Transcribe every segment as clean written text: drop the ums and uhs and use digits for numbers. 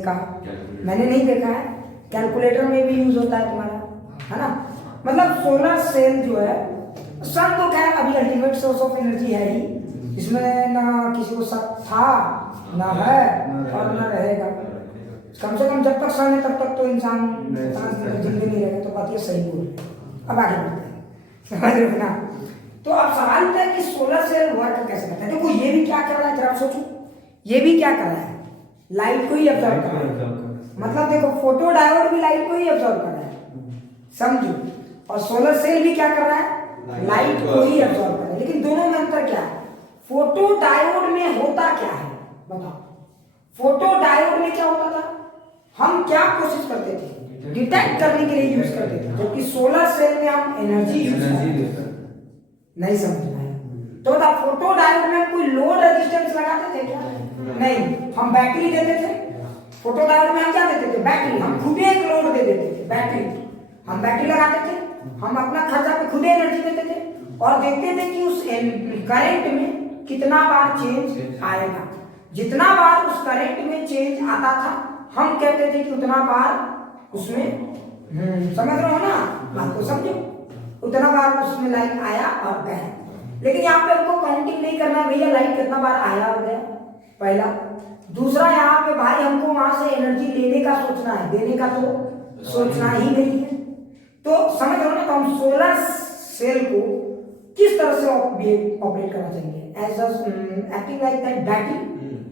का मैंने नहीं देखा है, कैलकुलेटर में भी यूज होता है तुम्हारा, है ना। मतलब सोलर सेल जो है, सन तो खैर अभी अल्टीमेट सोर्स ऑफ एनर्जी है ही, इसमें ना किसी को शक था ना है और ना रहेगा। कम से कम जब तक सन है तब तक तो इंसान जिंदगी नहीं रहेगा। तो बात ये सही बोल रहे हैं। अब आगे बढ़ते हैं, समझ रहे हो ना। तो अब सवाल उठता है कि सोलर सेल वर्क कैसे करता है। देखो ये भी क्या कर रहा है, जरा सोचो, ये भी क्या कर रहा है, लाइट को ही ऑब्जर्व कर रहा है। मतलब देखो फोटो डायोड भी लाइट को ही ऑब्जर्व कर रहा है, समझो। और सोलर सेल भी क्या कर रहा है, लाइट को ही ऑब्जर्व कर रहा है। लेकिन दोनों में अंतर क्या है, फोटो डायोड में होता क्या है बताओ। फोटो डायोड में क्या होता था, हम क्या कोशिश करते थे, डिटेक्ट करने के लिए यूज करते थे, जबकि सोलर सेल में हम एनर्जी यूज करते थे। नहीं समझ में आया तो बताओ, फोटो डायोड में कोई लोड रेजिस्टेंस लगाते थे क्या? नहीं, हम बैटरी देते थे। फोटो डायोड में हम क्या देते थे, बैटरी। हम खुद एक लोड दे देते थे, बैटरी। हम बैटरी लगाते थे, हम अपना खर्चा पे खुद एनर्जी देते थे और देखते थे कि उस करंट में कितना बार चेंज आएगा। जितना बार उस करंट में चेंज आता था, हम कहते थे कि उतना बार उसमें समझ रहे हो ना बात को, समझो, उतना बार उसमें लाइट आया और गया। लेकिन यहाँ पे हमको काउंटिंग नहीं करना भैया, लाइट कितना बार आया और गया, पहला। दूसरा, यहाँ पे भाई हमको वहां से एनर्जी लेने का सोचना है, देने का तो सोचना ही नहीं है। तो समझ रहे हो ना। तो हम सोलर सेल को किस तरह से ऑपरेट करना चाहिए, as acting like that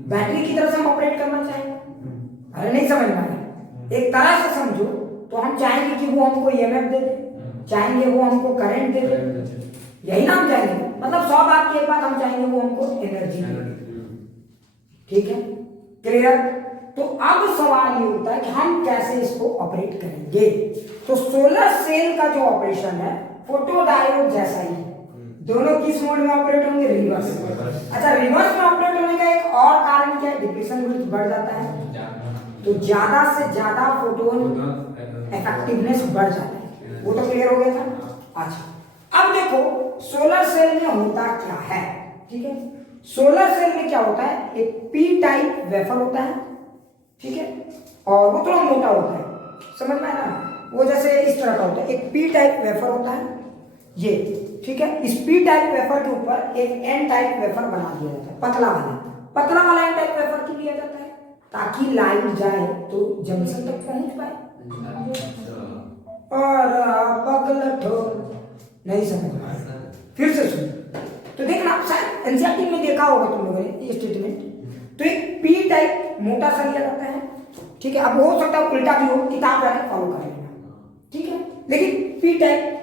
battery की तरह से हम ऑपरेट करना चाहेंगे। अरे नहीं समझ में आया, एक तरह से समझो तो हम चाहेंगे कि वो हमको ईएमएफ दे दे, चाहेंगे वो हमको करंट दे दे, यही ना हम चाहेंगे। मतलब 100 बात की एक बात हम चाहेंगे वो हमको एनर्जी दे। ठीक है, क्लियर। तो अब सवाल ये होता है कि हम कैसे इसको ऑपरेट करेंगे। तो सोलर सेल का जो ऑपरेशन है फोटो डायोड जैसा ही है। दोनों किस मोड में ऑपरेट होंगे, रिवर्स। अच्छा, रिवर्स में ऑपरेट होने का एक और कारण क्या है, डिप्लीशन विड्थ बढ़ जाता है, तो ज्यादा से ज्यादा फोटोन इफेक्टिवनेस बढ़ जाता है। वो तो क्लियर हो गया था। अच्छा, अब देखो सोलर सेल में होता क्या है। ठीक है, सोलर सेल में क्या होता है, एक पी टाइप वेफर होता है, ठीक है, और वो थोड़ा मोटा होता है, समझ में आया ना। वो जैसे इस तरह का होता है, एक पी टाइप वेफर होता है ये, ठीक है। इस पी टाइप वेफर के ऊपर एक एन टाइप वेफर बना दिया जाता है, पतला वाला एन टाइप वेफर क्यों दिया जाता है, ताकि लाइट जाए तो जंक्शन तक पहुंच पाए। और बगल ठो नहीं समझ में आया, फिर से सुन। तो देखना, शायद एनसीईआरटी में देखा होगा तुम लोगों ने ये स्टेटमेंट। तो एक पी टाइप मोटा सा लिया जाता है, ठीक है। अब हो सकता है उल्टा भी हो, किताब जाके फॉलो कर लेना, ठीक है। लेकिन पी टाइप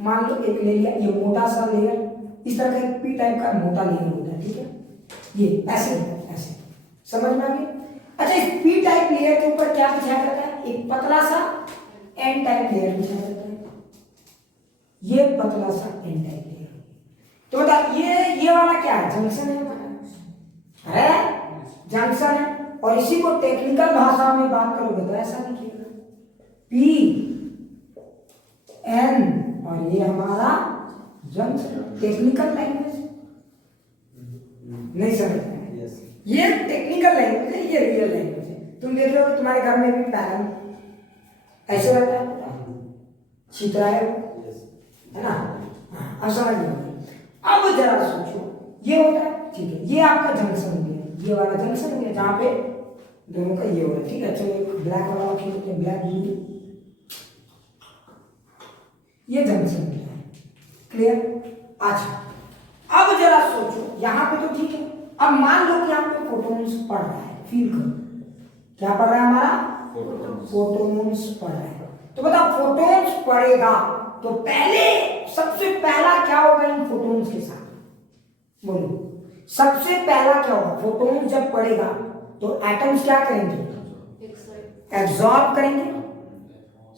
मान लो एक ले लिया, ये मोटा सा लेयर, इस तरह का पी टाइप का मोटा लेयर होता है, ठीक है। ये ऐसे ऐसे समझ में आ गया। अच्छा, इस पी टाइप लेयर के ऊपर क्या बिछाया जाता है, एक पतला सा एन टाइप लेयर बिछाया जाता है। ये पतला सा एन टाइप लेयर, तो बता ये वाला क्या है, जंक्शन है जंक्शन है। और इसी को टेक्निकल भाषा में बात करोगे तो ऐसा लिखिएगा, पी एन, और ये हमारा जंक्शन। टेक्निकल लैंग्वेज नहीं समझ में, ये टेक्निकल लैंग्वेज है, ये रियल लैंग्वेज है। तुम देख रहे हो तुम्हारे घर में भी पैरन ऐसे रहता है, छितरा है ना। अब समझ लो। अब जरा सोचो, ये होता है, ठीक है, ये आपका जंक्शन हो गया, ये वाला जंक्शन हो गया जहां पे दोनों का ये हो रहा है, ठीक है। चलो एक ब्लैक वाला ऑप्शन होता है, ब्लैक ब्लू, ये जंक्शन हो गया, क्लियर। अच्छा, अब जरा सोचो, यहां पे तो ठीक है। अब मान लो कि यहाँ पे फोटोन्स पड़ रहा है, फील करो क्या पड़ रहा है, हमारा फोटोन्स पड़ रहा है। तो बताओ फोटोन्स पड़ेगा तो पहले सबसे पहला क्या होगा इन फोटोन्स के साथ, बोलो। सबसे पहला क्या होगा, फोटोन जब पड़ेगा तो एटम्स क्या करेंगे, एब्जॉर्ब करेंगे,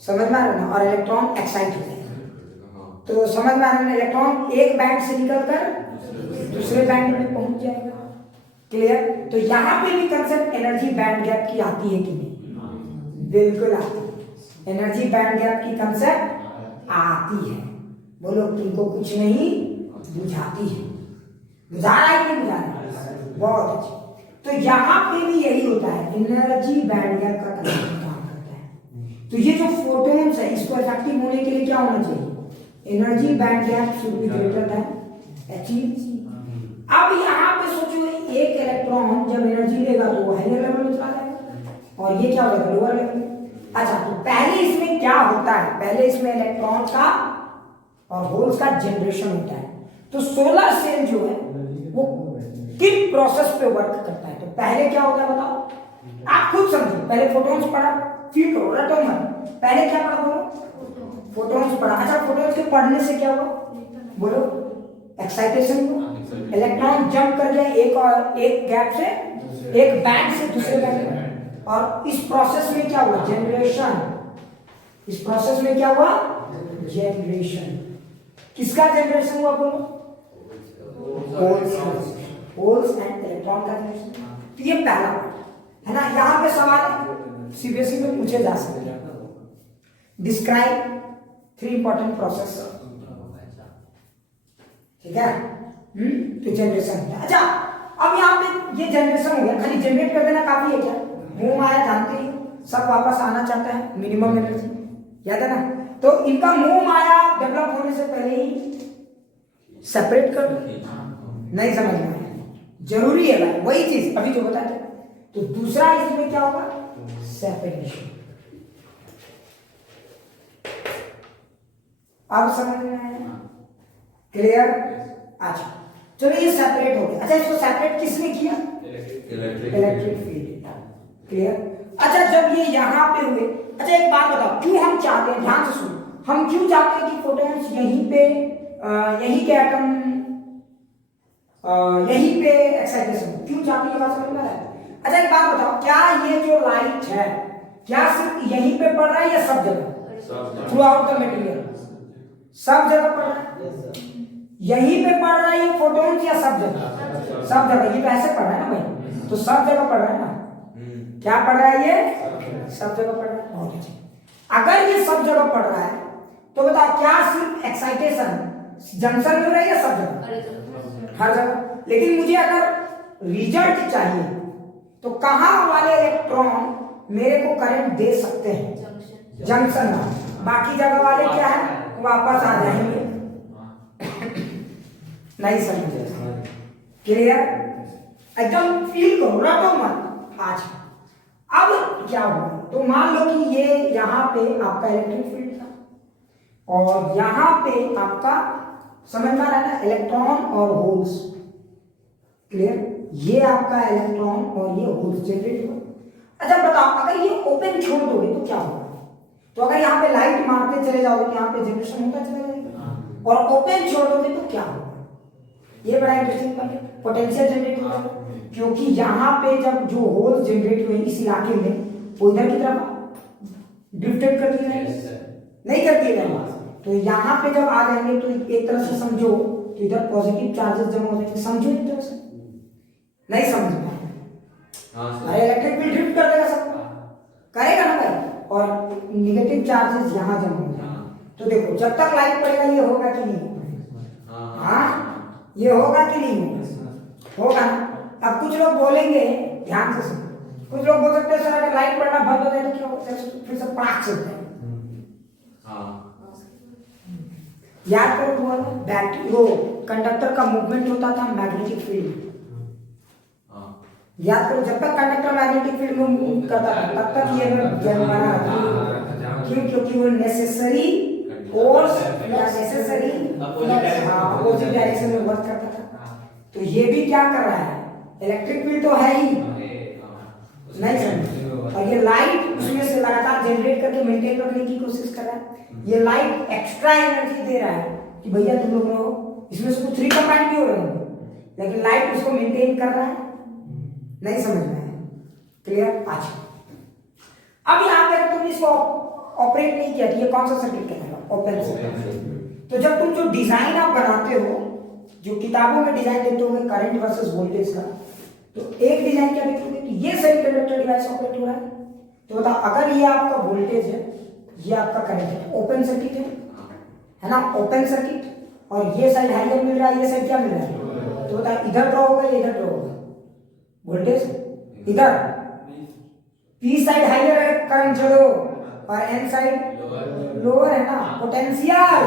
समझ में आ रहा है ना, और इलेक्ट्रॉन एक्साइट हो जाएगा। तो समझ में आ रहा है ना, इलेक्ट्रॉन एक बैंड से निकलकर दूसरे बैंड में पहुंच जाएगा, क्लियर। तो यहां पे भी कंसेप्ट एनर्जी बैंड गैप की आती है कि नहीं, बिल्कुल आती है। एनर्जी बैंड गैप की कंसेप्ट आती है, बोलो तुमको कुछ नहीं बुझाती है, बुझा रहा है कि नहीं बुझा रहा, बहुत अच्छी। तो यहाँ पे भी यही होता है, एनर्जी बैंड गैप का काम करता है। तो ये जो फोटॉन्स है इसको इफेक्टिव होने के लिए क्या होना चाहिए, energy band gap should be greater than H. अब यहाँ पे सोचो एक इलेक्ट्रॉन जब एनर्जी लेगा तो वो हायर लेवल में चला जाएगा और ये क्या होगा लोअर लेवल में। अच्छा तो पहले इसमें क्या होता है, पहले इसमें इलेक्ट्रॉन का और होल्स का जनरेशन होता है। तो सोलर सेल जो है वो किन प्रोसेस पे वर्क करता है, तो पहले क्या होता है बताओ, आप खुद समझो। पहले फोटॉन्स पढ़ा, फील करो, रटो मत। पहले क्या पढ़ा बोलो, फोटॉन्स पढ़ा। अच्छा फोटॉन्स के पढ़ने से क्या हुआ बोलो, एक्साइटेशन हुआ, इलेक्ट्रॉन जंप कर गया एक गैप से, एक बैंड से दूसरे बैंड में। और इस प्रोसेस में क्या हुआ, जनरेशन। इस प्रोसेस में क्या हुआ, जनरेशन। किसका जनरेशन हुआ बोलो, होल्स एंड इलेक्ट्रॉन का जनरेशन। तो ये पहला पार्ट है ना। यहां पे सवाल सीबीएसई में पूछे जा सकते हैं, डिस्क्राइब 3 इंपॉर्टेंट प्रोसेस, ठीक है। तो जनरेशन है। अच्छा अब यहाँ पे ये जनरेशन हो गया, खाली जनरेट कर देना काफी है क्या, मोह माया जानते ही सब वापस आना चाहता है, मिनिमम एनर्जी, याद है ना। तो इनका मोह माया डेवलप होने से पहले ही सेपरेट कर दो, नहीं समझ में आया, जरूरी है भाई, वही चीज अभी जो बताते। तो दूसरा इसमें क्या होगा, सेपरेशन। अब समझ में आया, क्लियर। अच्छा चलो ये सेपरेट हो गया। अच्छा इसको सेपरेट किसने किया, इलेक्ट्रिक फील्ड, क्लियर। अच्छा जब ये यहां पे हुए, अच्छा एक बात बताओ, क्यों हम चाहते हैं, ध्यान से सुनो, हम क्यों चाहते हैं कि फोटॉन्स यहीं पे यहीं के एटम यहीं पे एक्साइटेशन, क्यों चाहते हैं, ये बात समझ में आ रहा है। अच्छा एक बात बताओ, क्या ये जो लाइट है क्या सिर्फ यहीं पे पड़ रहा है या सब जगह, थ्रू आउट द मटेरियल, सब जगह पड़ रहा है, यहीं पे पड़ रहा है ये फोटॉन्स या सब जगह, सब जगह। ये तो ऐसे पड़ रहा है ना भाई, तो सब जगह पड़ रहा है ना, क्या पड़ रहा है ये, सब जगह पड़ रहा है। बहुत अच्छा, अगर ये सब जगह पड़ रहा है तो बताओ क्या सिर्फ एक्साइटेशन जंक्शन में हो रहा है या सब जगह, हर जगह। लेकिन मुझे अगर रिजल्ट चाहिए तो कहां वाले इलेक्ट्रॉन मेरे को करंट दे सकते हैं, जंक्शन में, बाकी जगह वाले क्या है वापस आ जाएंगे। नहीं समझे, क्लियर, एकदम फील करो, रटो मत। आज अब क्या हुआ, तो मान लो कि ये यहाँ पे आपका इलेक्ट्रिक फील्ड था और यहाँ पे आपका समझ में आ रहा है ना, इलेक्ट्रॉन और होल्स, क्लियर। ये आपका इलेक्ट्रॉन और ये होल्स जनरेट हुआ। अच्छा बताओ अगर ये ओपन छोड़ दोगे तो क्या होगा, तो अगर यहाँ पे लाइट मारते चले जाओगे तो यहाँ पे जनरेशन होता चला जाएगा, और ओपन छोड़ दोगे तो क्या होगा, ये बड़ा इंटरेस्टिंग बात है, पोटेंशियल जनरेट होगा। क्योंकि यहाँ पे जब जो होल्स जनरेट हुए इस इलाके में वो इधर की तरफ ड्रिफ्टेड करती है, नहीं करती है, तो यहाँ पे जब आ जाएंगे तो एक तरह से समझो तो इधर पॉजिटिव चार्जेस जमा हो जाएंगे, समझो एक तरह से, नहीं समझ में आया, इलेक्ट्रिक फील्ड ड्रिफ्ट कर देगा, सब करेगा ना भाई, और निगेटिव चार्जेस यहाँ जमा हो जाएंगे। तो देखो जब तक लाइट पड़ेगा ये होगा कि नहीं होगा, हाँ ये होगा कि नहीं होगा, होगा ना। अब कुछ लोग बोलेंगे, ध्यान से सुनो, कुछ लोग बोल सकते हैं सर अगर लाइट पड़ना बंद हो जाए तो क्या होगा, फिर सब पटाख चलते हैं। याद करो वो बैटरी, वो कंडक्टर का मूवमेंट होता था मैग्नेटिक फील्ड, याद करो जब तक कंडक्टर मैग्नेटिक फील्ड में मूव करता था तब तक ये बना रहता, क्यों, क्योंकि वो नेसेसरी फोर्स या नेसेसरी अपोजिट डायरेक्शन में वर्क करता था। तो ये भी क्या कर रहा है, इलेक्ट्रिक फील्ड तो है ही, नहीं समझ, और ये लाइट उसमें से लगातार जनरेट करके मेंटेन रखने की कोशिश कर रहा है। ये लाइट एक्स्ट्रा एनर्जी दे रहा है कि भैया तुम लोग रहो, इसमें से कुछ 3 कंबाइन भी हो रहे होंगे, लेकिन लाइट उसको मेंटेन कर रहा है, नहीं समझ में आया, क्लियर। अच्छा अब यहाँ पे तुमने इसको ऑपरेट नहीं किया तो ये कौन सा सर्किट कहलाएगा, ओपन सर्किट। तो जब तुम जो डिजाइन आप बनाते हो, जो किताबों में डिजाइन देते हो करंट वर्सेस वोल्टेज का, तो एक डिजाइन क्या देखोगे कि ये सेमीकंडक्टर डिवाइस ऑपरेट हो रहा है, तो बताओ अगर ये आपका वोल्टेज है ये आपका करंट है, ओपन सर्किट है ना, ओपन सर्किट, और ये साइड हाइयर मिल रहा है, ये साइड क्या मिल रहा है, तो बताओ इधर ड्रॉ होगा या इधर ड्रॉ होगा, वोल्टेज इधर, पी साइड हाइयर है करंट छोड़ो और एन साइड लोअर है ना, पोटेंशियल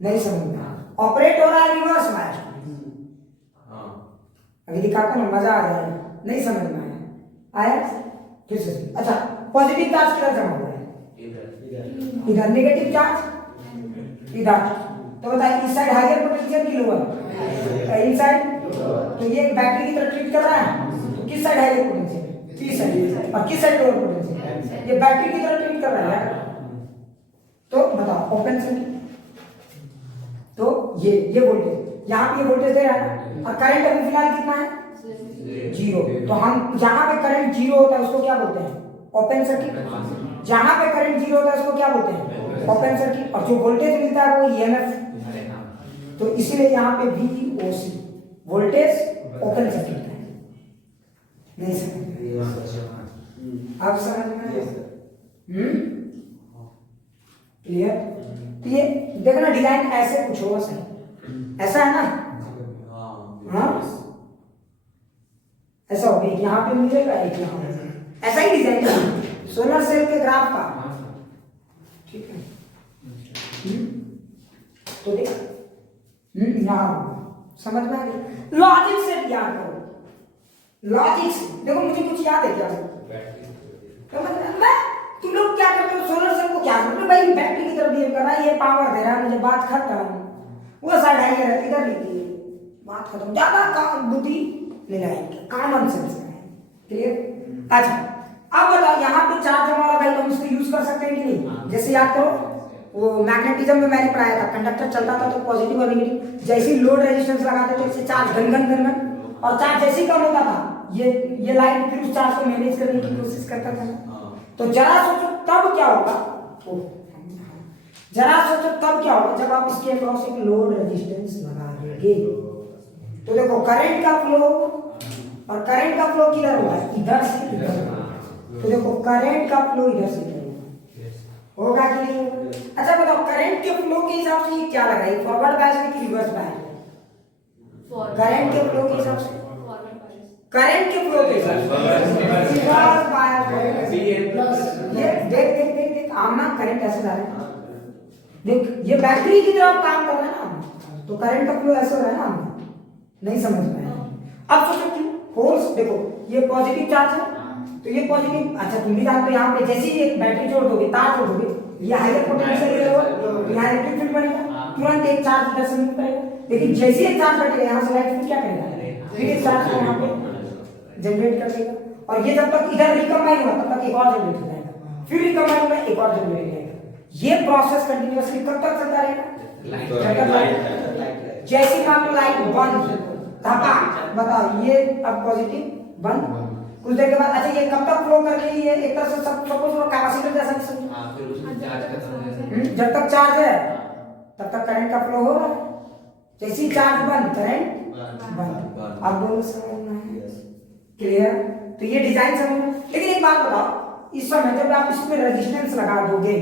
नहीं समझ में ऑपरेट हो रहा है रिवर्स बायस। अभी दिखाता हूँ मजा आ जाएगा, नहीं समझ में आया फिर से। अच्छा पॉजिटिव चार्ज किधर जमा हुआ है, इधर नेगेटिव चार्ज इधर, तो बताइए इस साइड हाइयर पोटेंशियल की लोअर, इन साइड, तो ये बैटरी की तरह ट्रीट कर रहा है, तो किस side higher potential, P side, और किस साइड लोअर पोटेंशियल, ये बैटरी की तरह ट्रीट कर रहा है। तो बताओ ओपन सर्किट, तो ये वोल्टेज यहाँ पे वोल्टेज दे रहा है और करंट अभी फिलहाल कितना है, 0। तो हम जहां पे करंट 0 होता है उसको क्या बोलते हैं, ओपन सर्किट। जहां पे करंट 0 होता है उसको क्या बोलते हैं, ओपन सर्किट। और जो वोल्टेज मिलता है वो ईएमएफ, तो इसीलिए यहाँ पे VOC वोल्टेज ओपन सर्किट है। नहीं समझ, अब समझ में क्लियर। तो ये देखो ना डिजाइन ऐसे कुछ होगा सही, ऐसा है ना, हाँ ऐसा हो गया, यहाँ पे मिलेगा एक यहाँ, ऐसा ही डिजाइन है सोलर सेल के ग्राफ का, ठीक है। तो देख यहाँ समझ में आ गया, लॉजिक से याद करो, लॉजिक से देखो मुझे कुछ याद है क्या, मैं तुम लोग क्या करते हो, सोलर सेल को क्या करते हो भाई, बैटरी की तरफ बिहेव कर रहा है, ये पावर दे रहा है मुझे, बात खत्म। वो साइड हाइयर इधर लिखी है, बात खत्म, ज्यादा बुद्धि ले लाएंगे, कॉमन सेंस है, क्लियर। अच्छा अब बताओ यहाँ पे चार्ज जमा वाला भाई हम इसको यूज कर सकते हैं कि नहीं, जैसे याद करो वो मैग्नेटिज्म में मैंने पढ़ाया था, कंडक्टर चलता था तो पॉजिटिव और नेगेटिव, जैसे ही लोड रेजिस्टेंस लगाते थे इससे चार्ज घन घन घन घन, और चार्ज जैसे ही कम होता था ये लाइट फिर उस चार्ज को मैनेज करने की कोशिश करता था। तो जरा सोचो तब क्या होगा, जरा सोचो तब क्या होगा जब आप इसके अक्रॉस एक लोड रेजिस्टेंस लगा देंगे, तो देखो करंट का फ्लो, और करंट का फ्लो किधर होगा, इधर से इधर, तो देखो करंट का फ्लो इधर से होगा कि नहीं होगा। अच्छा बताओ करंट के फ्लो के हिसाब से ये क्या लग रहा है, फॉरवर्ड बायस है कि रिवर्स बायस है, करंट के फ्लो के हिसाब से, करंट के फ्लो के हिसाब से रिवर्स बायस। ये देख देख देख देख आमना करंट ऐसे जा रहा है, देख ये बैटरी की तरफ काम कर रहा है ना, तो करंट का फ्लो ऐसे हो रहा है ना, नहीं समझ में आया। अब सोचो कि फोर्स देखो ये पॉजिटिव चार्ज है, तो ये पॉजिटिव, अच्छा तुम भी जानते हो यहाँ पे जैसे ही एक बैटरी जोड़ दोगे, तार जोड़ दोगे, ये हायर पोटेंशियल ये लोअर, यहाँ इलेक्ट्रिक फील्ड बनेगा, तुरंत एक चार्ज इधर से मूव करेगा, लेकिन जैसे ही एक चार्ज हटेगा यहाँ से लाइट क्या करेगा, फिर एक चार्ज को यहाँ पे जनरेट कर देगा, और ये जब तक इधर रिकम्बाइन होगा तब तक एक और जनरेट हो जाएगा, फिर रिकम्बाइन होगा एक और जनरेट हो जाएगा, ये प्रोसेस कंटिन्यूअसली कब तक चलता रहेगा, जैसे मान लो लाइट बंद धपा, बताओ ये अब पॉजिटिव बंद, कुछ देर के बाद अच्छा ये कब तक फ्लो कर रही है, एक तरह से सब सपोज वो कैपेसिटर जैसा नहीं समझो, जब तक चार्ज है तब तक करंट का फ्लो हो रहा है, जैसे ही चार्ज बंद करंट बंद। अब दोनों समझ में है, क्लियर। तो ये डिजाइन समझ में, लेकिन एक बात बताओ, इस समय जब आप इसमें रेजिस्टेंस लगा दोगे,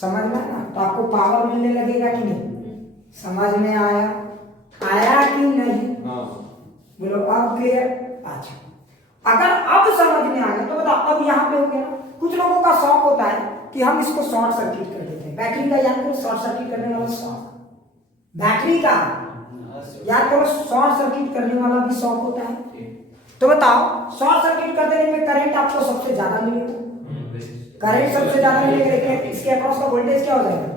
समझ में ना, तो आपको पावर मिलने लगेगा कि नहीं, समझ में आया कि नहीं, बोलो अब क्लियर। अच्छा अगर अब समझ में आ गया तो बताओ अब यहाँ पे हो गया ना, कुछ लोगों का शौक होता है कि हम इसको शॉर्ट सर्किट कर देते हैं, बैटरी का याद करो शॉर्ट सर्किट करने वाला शौक, बैटरी का याद करो शॉर्ट सर्किट करने वाला भी शौक होता है। तो बताओ शॉर्ट सर्किट कर देने में करंट आपको सबसे ज्यादा मिलेगा, करंट सबसे ज्यादा मिलेगा, लेकिन इसके अक्रॉस का वोल्टेज क्या हो जाएगा,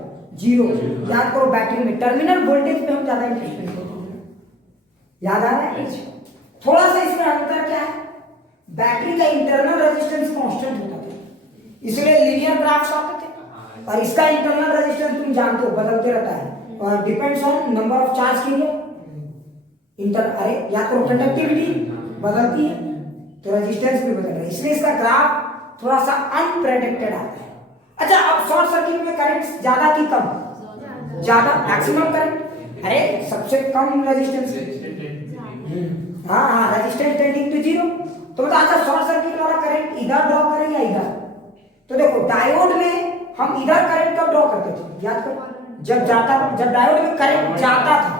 0। याद करो बैटरी में टर्मिनल वोल्टेज पे हम ज्यादा इंटरेस्टेड होते हैं, याद आ रहा है। थोड़ा सा इसमें अंतर क्या है, बैटरी का इंटरनल रेजिस्टेंस कांस्टेंट होता था, इसलिए लीनियर ग्राफ्स आते थे, और इसका इंटरनल रेजिस्टेंस तुम जानते हो बदलते रहता है, और depends on number of charge की अरे या तो कंडक्टिविटी बदलती है तो रेजिस्टेंस भी बदल रहा है, इसलिए इसका ग्राफ थोड़ा सा अनप्रेडिक्टेड आता है। अच्छा अब शॉर्ट सर्किट में करंट ज्यादा की कम, ज्यादा मैक्सिमम करंट, अरे सबसे कम रेजिस्टेंस, हाँ रेजिस्टेंस टेंडिंग टू 0, तो मतलब अच्छा शॉर्ट सर्किट वाला करंट इधर ड्रॉ करें या इधर, तो देखो डायोड में हम इधर करंट कब ड्रॉ करते थे, याद करो जब डायोड में करंट जाता था,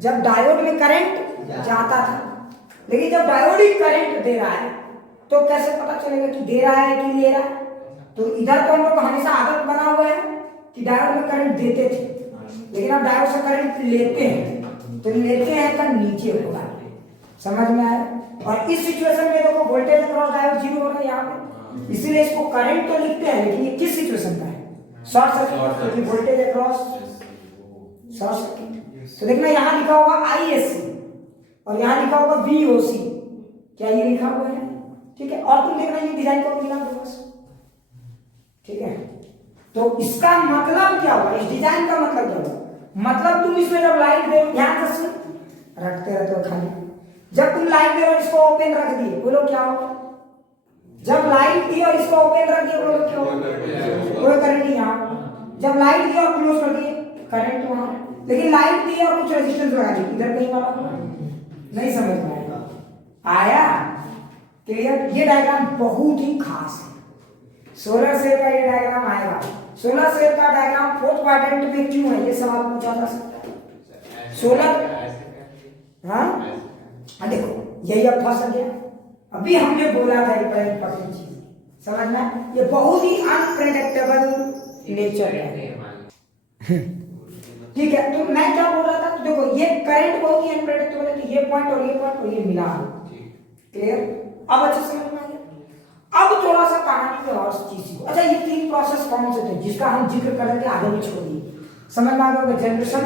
जब डायोड में करंट जाता था। लेकिन जब डायोडिक करंट दे रहा है तो कैसे पता चलेगा कि दे रहा है कि ले रहा है? तो इधर तो हम लोग को हमेशा आदत बना हुआ है कि डायोड में करंट देते थे, लेकिन अब डायोड से करंट लेते हैं, तो लेते हैं का नीचे होगा। समझ में आया? और इस सिचुएशन में देखो वोल्टेज अक्रॉस डायोड जीरो हो रहा है यहाँ पे, इसीलिए इसको करंट तो लिखते हैं, लेकिन ये किस सिचुएशन का है? शॉर्ट सर्किट, क्योंकि वोल्टेज अक्रॉस शॉर्ट सर्किट। तो देखना यहाँ लिखा होगा ISC और यहाँ लिखा होगा VOC, क्या ये लिखा हुआ है? ठीक है। और तुम देखना ये डिजाइन को मिला दो बस, ठीक है। तो इसका मतलब क्या होगा? इस डिजाइन का मतलब क्या होगा? मतलब तुम इसमें जब लाइट दे, ध्यान से रखते रहते हो खाली, जब तुम लाइट दे और इसको ओपन रख दिए, बोलो क्या होगा? जब लाइट दी और इसको ओपन रख दिए, बोलो क्या होगा? कोई करंट नहीं यहाँ। जब लाइट दी और क्लोज कर दिए, करंट वहां। लेकिन लाइट दी और कुछ रेजिस्टेंस लगा दी, इधर कहीं वाला नहीं समझ में आया? क्लियर? ये डायग्राम बहुत ही खास है। सोलर सेल का ये डायग्राम आएगा। सोलर सेल का डायग्राम फोर्थ क्वाड्रेंट में क्यों है? ये सवाल पूछा जा सकता है। सोलर, हाँ देखो यही अब फंस गया। अभी हमने बोला था इंपॉर्टेंट चीज समझ में, ये बहुत ही अनप्रेडिक्टेबल नेचर है। ठीक है। तो मैं क्या बोल रहा था? तो देखो ये करंट बहुत ही अनप्रेडिक्टेबल है, तो ये पॉइंट और ये पॉइंट और ये मिला। क्लियर? अब अच्छे समझ में आ गया। अब थोड़ा सा कहानी में और चीज को, अच्छा ये तीन प्रोसेस कौन से थे जिसका हम जिक्र कर रहे थे, आगे में छोड़ दिए? समझ में आ गया? जनरेशन,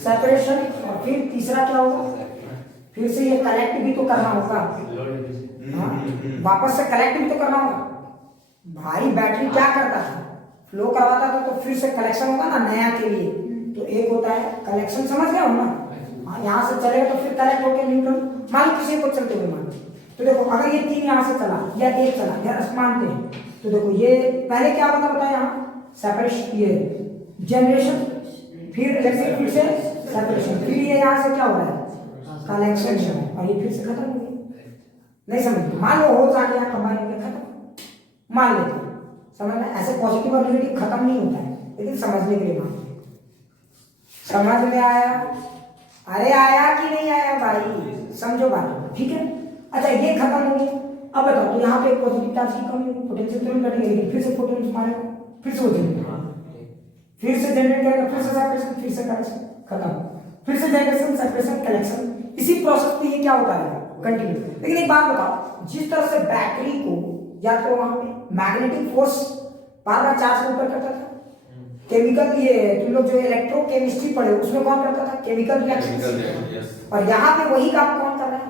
सेपरेशन, और फिर तीसरा क्या होगा? फिर से ये कलेक्ट भी तो करना होगा, वापस से कलेक्ट भी तो करना होगा। भाई बैटरी क्या करता था? फ्लो करवाता था, तो फिर से कलेक्शन होगा ना नया के लिए। तो एक होता है कलेक्शन, समझ गए हो ना? यहाँ से चलेगा तो फिर कलेक्ट होकर न्यूट्रल, मान किसी को चलते हुए मान। तो देखो अगर ये तीन यहाँ से चला या एक चला या मानते हैं, तो देखो ये पहले क्या बताया यहाँ? सेपरेशन, ये जनरेशन, फिर इलेक्ट्रिक, फिर से सेपरेशन, फिर ये यहाँ से क्या हो रहा है? कलेक्शन, और ये फिर से खत्म हो गया। नहीं समझ? मान लो हो जा गया, कंबाइन हो गया, खत्म मान लेते हैं। समझ में? ऐसे पॉजिटिव और नेगेटिव खत्म नहीं होता है, लेकिन समझने के लिए मान। समझ में आया? अरे आया कि नहीं आया भाई? समझो बात, ठीक है। अच्छा ये खत्म हो गया। अब बताओ, तो यहाँ पे पॉजिटिव चार्ज की कमी होगी, पोटेंशियल तुरंत घटेगी, लेकिन फिर से पोटेंशियल मारेगा, फिर से वो फिर से जनरेट करेगा, फिर से सेपरेशन, फिर से कलेक्शन, खत्म, फिर से जनरेशन, सेपरेशन, कलेक्शन। इसी प्रोसेस में ये क्या होता है? कंटिन्यू। लेकिन एक बात बताओ, जिस तरह से बैटरी को या तो वहां पे मैग्नेटिक फोर्स बार बार चार्ज ऊपर करता था, केमिकल, ये तुम लोग जो इलेक्ट्रोकेमिस्ट्री पढ़े उसमें कौन करता था? Chemical reaction. और यहाँ पे वही काम कौन कर रहा है?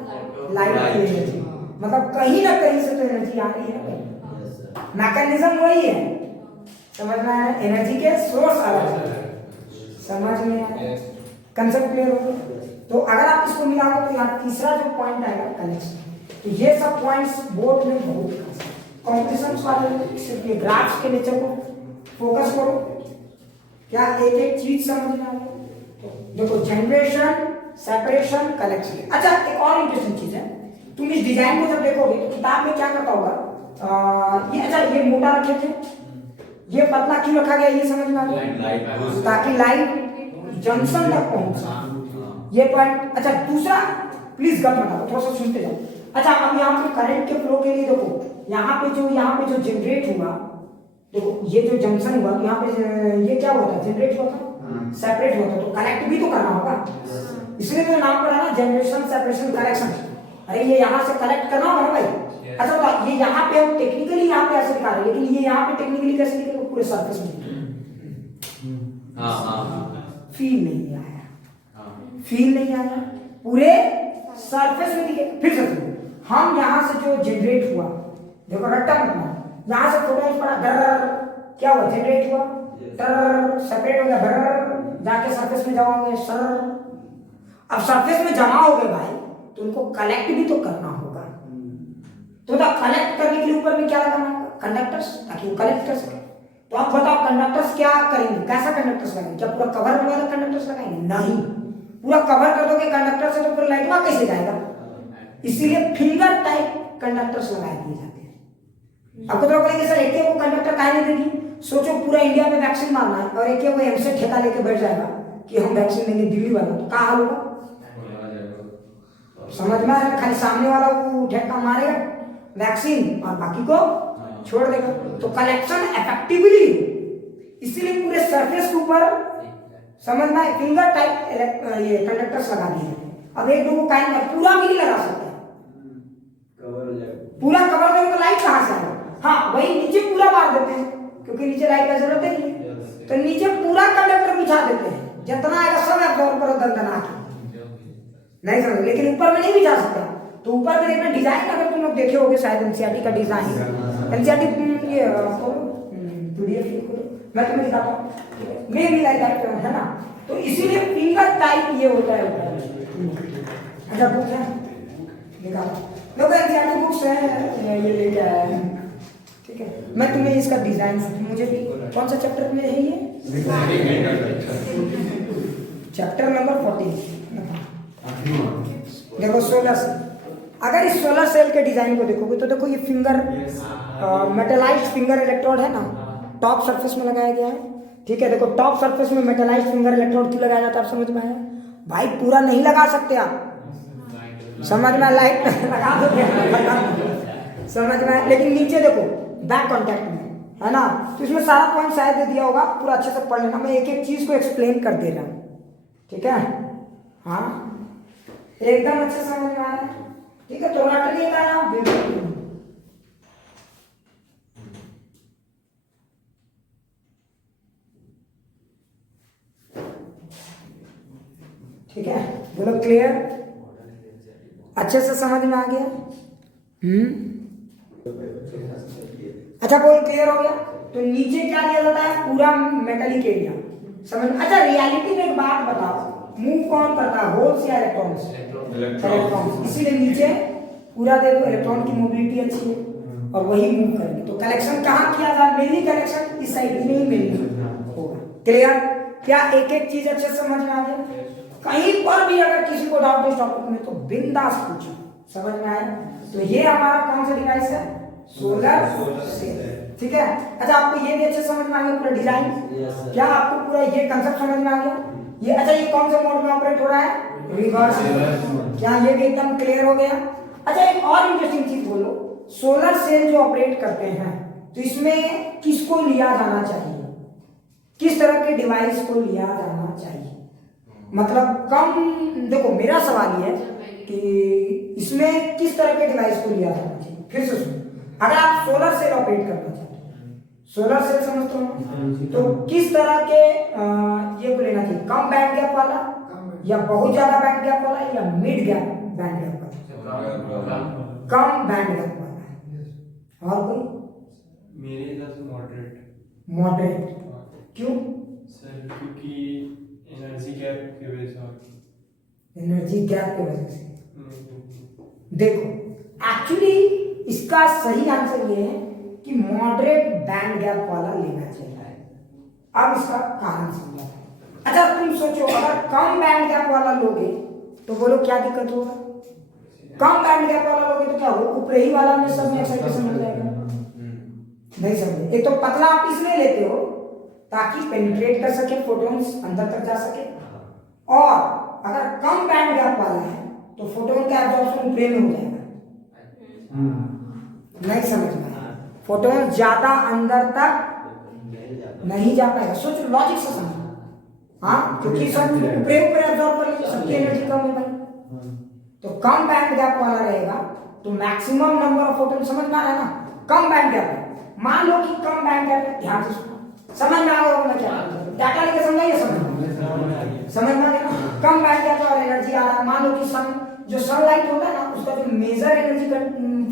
लाइट की एनर्जी। मतलब कहीं ना कहीं से तो एनर्जी आ रही है, मैकेनिज्म वही है। समझ में आया? एनर्जी के सोर्स अलग है। समझ में आया? कंसेप्ट क्लियर हो गया? तो अगर आप इसको मिलाओगे तो यहाँ तीसरा जो पॉइंट आएगा कनेक्शन। तो ये सब पॉइंट्स बोर्ड में बहुत कॉम्पिटिशन वाले, सिर्फ ये ग्राफ्स के नेचर को फोकस करो। क्या एक एक चीज समझ में आ गया? देखो जनरेशन, सेपरेशन, कलेक्शन। अच्छा एक और इंटरेस्टिंग चीज है, तुम इस डिजाइन को जब देखोगे तो किताब में क्या करता होगा? ये अच्छा ये मोटा रखे थे, ये पतला क्यों रखा गया? ये समझ में आ गया? ताकि लाइट जंक्शन तक पहुंचे। ये पॉइंट। अच्छा दूसरा, प्लीज गप मत थोड़ा सा सुनते जाओ। अच्छा अब यहाँ पे करंट के फ्लो के लिए देखो, यहाँ पे जो जनरेट हुआ, देखो ये जो जंक्शन हुआ, यहाँ पे ये क्या हुआ था? जनरेट हुआ था, सेपरेट हुआ था, तो कलेक्ट भी तो करना होगा। इसलिए तो नाम पड़ा ना जनरेशन, सेपरेशन, कलेक्शन। अरे ये यहाँ से कलेक्ट करना होगा ना भाई। अच्छा तो ये यहाँ पे हम टेक्निकली यहाँ पे ऐसे दिखा रहे हैं, लेकिन ये यहाँ पे टेक्निकली कैसे दिखेगा? पूरे सरफेस में फील नहीं आया, फील नहीं आया, पूरे सरफेस में दिखे। फिर से हम यहाँ से जो जनरेट हुआ, देखो रट्टा मत मारो, यहाँ से फोटोन पड़ा, डर क्या हुआ? जनरेट हुआ, टर सेपरेट हो गया, भर जाके सरफेस में जमा हो गए, सर। अब सरफेस में जमा हो गए भाई, तो उनको कलेक्ट भी तो करना होगा। तो कलेक्ट करने के लिए ऊपर में क्या लगाना होगा? कंडक्टर्स, ताकि वो कलेक्ट कर सके। तो आप बताओ कंडक्टर्स क्या करेंगे? कैसा कंडक्टर्स लगाएंगे? क्या पूरा कवर वाला कंडक्टर्स लगाएंगे? नहीं, पूरा कवर कर दोगे कंडक्टर से तो फिर लाइट वहां कैसे जाएगा? इसीलिए फिंगर टाइप कंडक्टर्स लगा दिए जाते हैं। आपको तो बोलेंगे सर एक वो कंडक्टर काहे नहीं देगी? सोचो पूरा इंडिया में वैक्सीन मारना है और एक वो एमसे ठेका लेके बैठ जाएगा कि हम वैक्सीन देंगे दिल्ली वाला, तो कहाँ हाल होगा? समझ में आया? खाली सामने वाला वो झटका मारेगा वैक्सीन और बाकी को छोड़ देगा। तो कलेक्शन इफेक्टिवली, इसीलिए पूरे सरफेस के ऊपर समझ में आए फिंगर टाइप ये कंडक्टर्स लगा दिए। अब एक दो को काइन में पूरा भी नहीं लगा सकते, पूरा कवर देंगे तो लाइट कहाँ से आएगा? हाँ, वही नीचे पूरा मार देते हैं क्योंकि नीचे लाइट का जरूरत नहीं है, तो नीचे पूरा कंडक्टर बिछा देते हैं, जितना आएगा सब एब्जॉर्ब करो दंदना के, नहीं समझ। लेकिन ऊपर में नहीं बिछा सकता। तो ऊपर में देखना डिजाइन, अगर तुम लोग देखे होगे शायद एनसीईआरटी का डिजाइन, एनसीईआरटी ये पीडीएफ मैं तुम्हें दिखाता हूँ, मेरी लाइट है ना। तो इसीलिए फिंगर टाइप ये होता है ऊपर। अच्छा बुक है निकालो, देखो एनसीईआरटी बुक्स है, ये लेके आया है, ठीक है। मैं तुम्हें इसका डिजाइन, मुझे भी कौन सा चैप्टर में है ये? Chapter number 14। देखो 16 सेल, अगर इस 16 सेल के डिजाइन को देखोगे तो देखो ये फिंगर मेटलाइज्ड फिंगर इलेक्ट्रोड है ना, टॉप सरफेस में लगाया गया है, ठीक है। देखो टॉप सरफेस में मेटलाइज्ड फिंगर इलेक्ट्रोड क्यों लगाया जाता है, समझ में आया? भाई पूरा नहीं लगा सकते आप, समझ में? लाइट लगा दो समझ में। लेकिन नीचे देखो बैक कॉन्टैक्ट में है ना, तो इसमें सारा पॉइंट शायद दे दिया होगा, पूरा अच्छे से पढ़ लेना, मैं एक एक चीज को एक्सप्लेन कर दे रहा हूँ, ठीक है। हाँ एकदम अच्छे समझ में आया, ठीक है। तो रट नहीं लाया बिल्कुल, ठीक है। बोलो क्लियर, अच्छे से समझ में आ गया? अच्छा बोल क्लियर हो गया? तो नीचे क्या दिया जाता है? पूरा मेटालिक एरिया, समझ में? अच्छा रियलिटी में एक बात बताओ, मूव कौन करता है, होल्स या इलेक्ट्रॉन्स? इलेक्ट्रॉन्स, इसीलिए नीचे पूरा दे दो, इलेक्ट्रॉन की मोबिलिटी अच्छी है और वही मूव करेंगे। तो कलेक्शन कहाँ किया जाए? मेनली कलेक्शन इस साइड में ही मेनली होगा। क्लियर? क्या एक एक चीज अच्छे से समझ में आ गया? कहीं पर भी अगर किसी को डाउट इस टॉपिक में तो बिंदास पूछो, समझ में आया? तो ये हमारा कौन सा डिवाइस है? सोलर सेल, ठीक है। अच्छा आपको ये भी अच्छे समझ में आ गया पूरा डिजाइन? क्या आपको पूरा ये कंसेप्ट समझ में आ गया? ये अच्छा ये कौन से मोड में ऑपरेट हो रहा है? रिवर्स। क्या ये भी एकदम क्लियर हो गया? अच्छा एक और इंटरेस्टिंग चीज बोलो, सोलर सेल जो ऑपरेट करते हैं तो इसमें किसको लिया जाना चाहिए, किस तरह के डिवाइस को लिया जाना चाहिए? मतलब कम, देखो मेरा सवाल ये है कि इसमें किस तरह के डिवाइस को लिया जाना चाहिए। फिर से सुनो, अगर आप सोलर सेल ऑपरेट करना चाहते हो, सोलर सेल समझते हो, तो किस तरह के ये को लेना चाहिए? कम बैंड गैप वाला या बहुत ज्यादा बैंड गैप वाला या मिड गैप बैंड गैप वाला? कम बैंड गैप वाला। और कोई? मेरे हिसाब से मॉडरेट। मॉडरेट क्यों? सर क्योंकि एनर्जी गैप की वजह से, एनर्जी गैप की वजह से। देखो एक्चुअली इसका सही आंसर ये है कि मॉडरेट बैंड गैप वाला लेना चाहिए। अब इसका कारण समझा। अच्छा तुम सोचो अगर कम बैंड गैप वाला लोगे तो बोलो क्या दिक्कत होगा? कम बैंड गैप वाला लोगे तो क्या होगा? ऊपरी ही वाला में सब में एक्साइटेशन मिल जाएगा। नहीं समझे? एक तो पतला आप इसलिए लेते हो ताकि पेनिट्रेट कर सके, फोटॉन्स अंदर तक जा सके, और अगर कम बैंड गैप वाला है तो फोटोन का एब्जॉर्प्शन ऊपरी में हो जाएगा। नहीं समझ में? फोटोन ज्यादा अंदर तक नहीं जा पाएगा। सोचो लॉजिक से समझो। हाँ क्योंकि सब ऊपरी एब्जॉर्ब कर लेंगे, सबकी एनर्जी कम है भाई। तो कम बैंड गैप वाला रहेगा तो मैक्सिमम नंबर ऑफ फोटोन, समझ में आ रहा है ना? कम बैंड गैप है, मान लो कि कम बैंड गैप है, ध्यान से सुनो, समझ में आ गया होगा क्या? डाटा लेके समझाइए, समझ में आ गया ना? कम बैंड गैप और एनर्जी आ रहा है, मान लो कि सन जो सनलाइट होता है ना उसका जो मेजर एनर्जी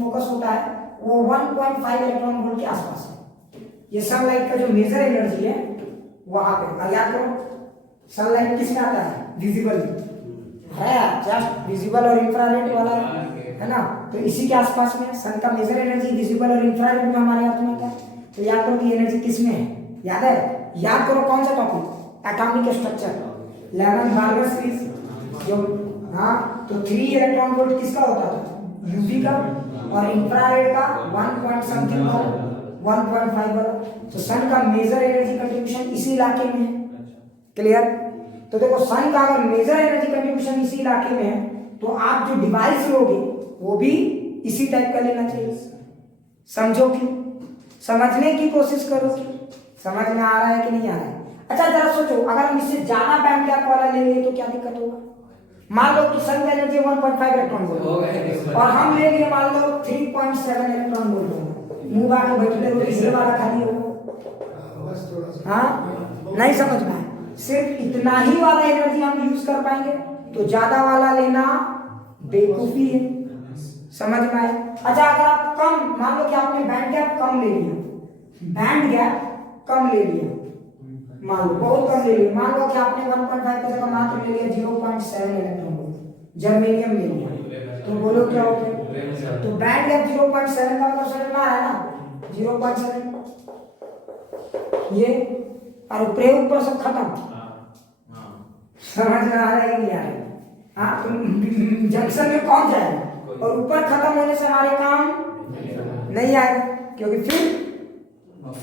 फोकस होता है वो 1.5 इलेक्ट्रॉन वोल्ट के आसपास है। ये सनलाइट का जो मेजर एनर्जी है वहां पे, याद करो सनलाइट किसमें आता है? विजिबल है, जस्ट विजिबल और इंफ्रारेड वाला है ना, तो इसी के आसपास में सन का मेजर एनर्जी विजिबल और इंफ्रारेड में हमारे हाथ में आता है। तो याद करो कि एनर्जी किसमें है? याद है? याद करो कौन सा topic? Atomic structure, 11 Barger series जो, हाँ तो 3 इलेक्ट्रॉन वोल्ट किसका होता था? यूवी का, और इंफ्रारेड का 1 पॉइंट समथिंग वाला, 1.5 वाला। तो सन का मेजर एनर्जी कंट्रीब्यूशन इसी इलाके में है। क्लियर? तो देखो सन का अगर मेजर एनर्जी कंट्रीब्यूशन इसी इलाके में है तो आप जो डिवाइस लोगे वो भी इसी टाइप का लेना चाहिए। समझो कि समझने की कोशिश करो कि समझ में आ रहा है कि नहीं आ रहा है। अच्छा जरा सोचो, अगर हम इससे ज्यादा बैंड गैप वाला ले लें तो क्या दिक्कत होगा? मान लो कि सन का एनर्जी 1.5 इलेक्ट्रॉन वोल्ट और हम ले लिए मान लो 3.7 इलेक्ट्रॉन वोल्ट, मुंह आके बैठे रहो, इसलिए वाला खाली होगा। हाँ नहीं समझ में आया, सिर्फ इतना ही वाला एनर्जी हम यूज कर पाएंगे, तो ज्यादा वाला लेना बेवकूफी है। समझ में आया? अच्छा अगर आप कम, मान लो कि आपने बैंड गैप कम ले लिया, बैंड गैप कम ले लिया, मान लो बहुत कम ले लिया, मान लो कि आपने 1.5 की जगह मात्र ले लिया 0.7 इलेक्ट्रॉन वोल्ट, जर्मेनियम ले लिया, तो बोलो क्या हो गया? तो बैंड गैप 0.7 का मतलब समझ में आ रहा है ना, 0.7 ये, और प्रयोग पर सब खत्म। समझ में आ रहा है कि नहीं आ रहा है? हाँ तो जंक्शन में कौन जाएगा और ऊपर खत्म होने से हमारे काम नहीं आएगा, क्योंकि फिर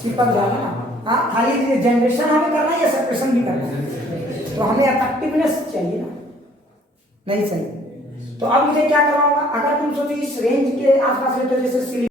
चिपक जाएगा ना। हाँ खाली जनरेशन हमें करना है या सेपरेशन भी करना है, तो हमें इफेक्टिवनेस चाहिए ना, नहीं चाहिए। तो अब मुझे क्या करना होगा? अगर तुम सोचो इस रेंज के आसपास रहते हो, जैसे